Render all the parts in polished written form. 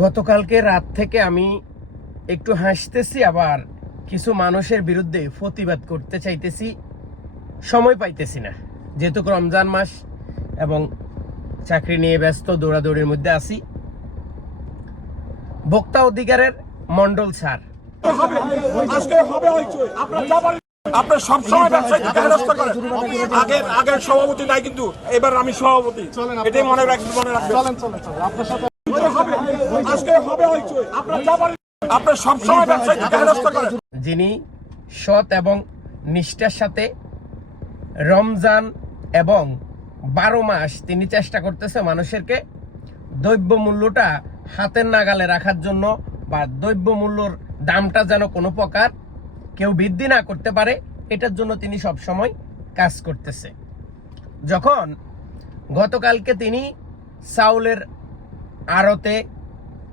গতকালকে রাত থেকে আমি একটু হাসতেছি, আবার কিছু মানুষের বিরুদ্ধে প্রতিবাদ করতে চাইতেছি, সময় পাইতেছি না। যেহেতু রমজান মাস এবং চাকরি নিয়ে ব্যস্ত, দৌড়াদৌড়ির মধ্যে আছি। ভোক্তা অধিকারের মন্ডল স্যার, আপনার সবসময় ব্যবসায়ীকে হেনস্থা করেন। আগের সভাপতি নাই, কিন্তু এবার আমি সভাপতি, এটাই মনে রাখবেন। আপনার সবসময় ব্যবসায়ীকে হেনস্থা করেন। যিনি সৎ এবং নিষ্ঠার সাথে রমজান এবং 12 মাস তিনি চেষ্টা করতেছে মানুষেরকে দ্রব্য মূল্যটা হাতের নাগালে রাখার জন্য, বা দ্রব্য মূল্যর দামটা যেন কোনো প্রকার কেউ বৃদ্ধি না করতে পারে, এটার জন্য তিনি সব সময় কাজ করতেছে। যখন গতকালকে তিনি চাউলের আড়তে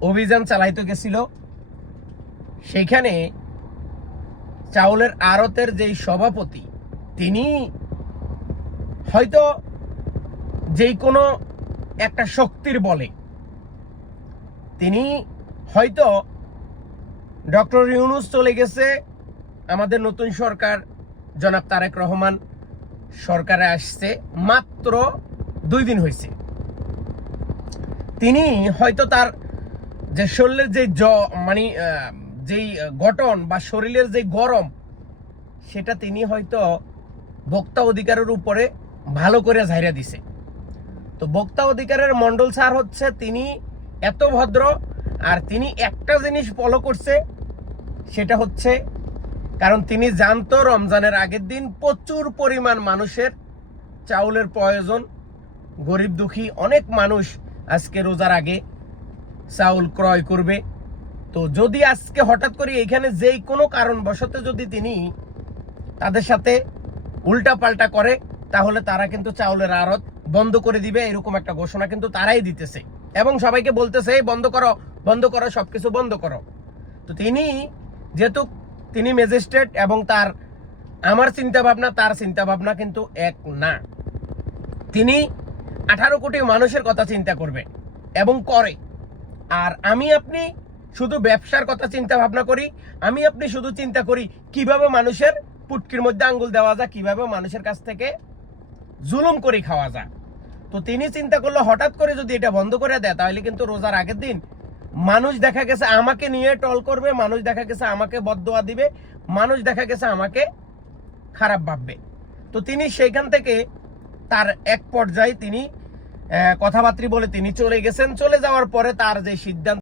অভিযান চালাইতে গেছিল, সেইখানে চাউলের আড়তের যেই সভাপতি, তিনি হয়তো যেই কোনো একটা শক্তির বলে তিনি হয়তো ডক্টর ইউনূস চলে গেছে, আমাদের নতুন সরকার জনাব তারেক রহমান সরকারে আসছে মাত্র 2 দিন হয়েছে। তিনি হয়তো তার যে শরীরের যে যেই গঠন বা শরীরের যে গরম, সেটা তিনি হয়তো ভোক্তা অধিকারের উপরে ভালো করে ঝাইরা দিছে। তো ভোক্তা অধিকারের মন্ডল স্যার হচ্ছে, তিনি এত ভদ্র, আর তিনি একটা জিনিস ফলো করছে, সেটা হচ্ছে, কারণ তিনি জানতো রমজানের আগের দিন প্রচুর পরিমাণ মানুষের চাউলের প্রয়োজন, গরিব দুঃখী অনেক মানুষ আজকে রোজার আগে চাউল ক্রয় করবে। তো যদি আজকে হঠাৎ করে এখানে যেই কোনো কারণবশত যদি তিনি তাদের সাথে উল্টা পাল্টা করে, তাহলে তারা কিন্তু চাউলের আড়ত বন্ধ করে দিবে, এরকম একটা ঘোষণা কিন্তু তারাই দিতেছে এবং সবাইকে বলতেছে বন্ধ করো, বন্ধ করো, সবকিছু বন্ধ করো। তো তিনি যেহেতু তিনি ম্যাজিস্ট্রেট, এবং আমার চিন্তা ভাবনা তার চিন্তা ভাবনা কিন্তু এক না। তিনি 18 কোটি মানুষের কথা চিন্তা করবে এবং করে, আর আমি আপনি শুধু ব্যবসার কথা চিন্তা ভাবনা করি। আমি আপনি শুধু চিন্তা করি কিভাবে মানুষের পুটকির মধ্যে আঙ্গুল দেওয়া যায়, কিভাবে মানুষের কাছ থেকে জুলুম করে খাওয়া যায়। তো তিনি চিন্তা করলো হঠাৎ করে যদি এটা বন্ধ করে দেয়, তাহলে কিন্তু রোজার আগের দিন মানুষ দেখা গেছে আমাকে নিয়ে টল করবে, মানুষ দেখা গেছে আমাকে বদদোয়া দিবে, মানুষ দেখা গেছে আমাকে খারাপ ভাববে। তো তিনি সেইখান থেকে তার এক পর্যায়ে তিনি কথাবার্তা বলে তিনি চলে গেছেন। চলে যাওয়ার পরে তার যে সিদ্ধান্ত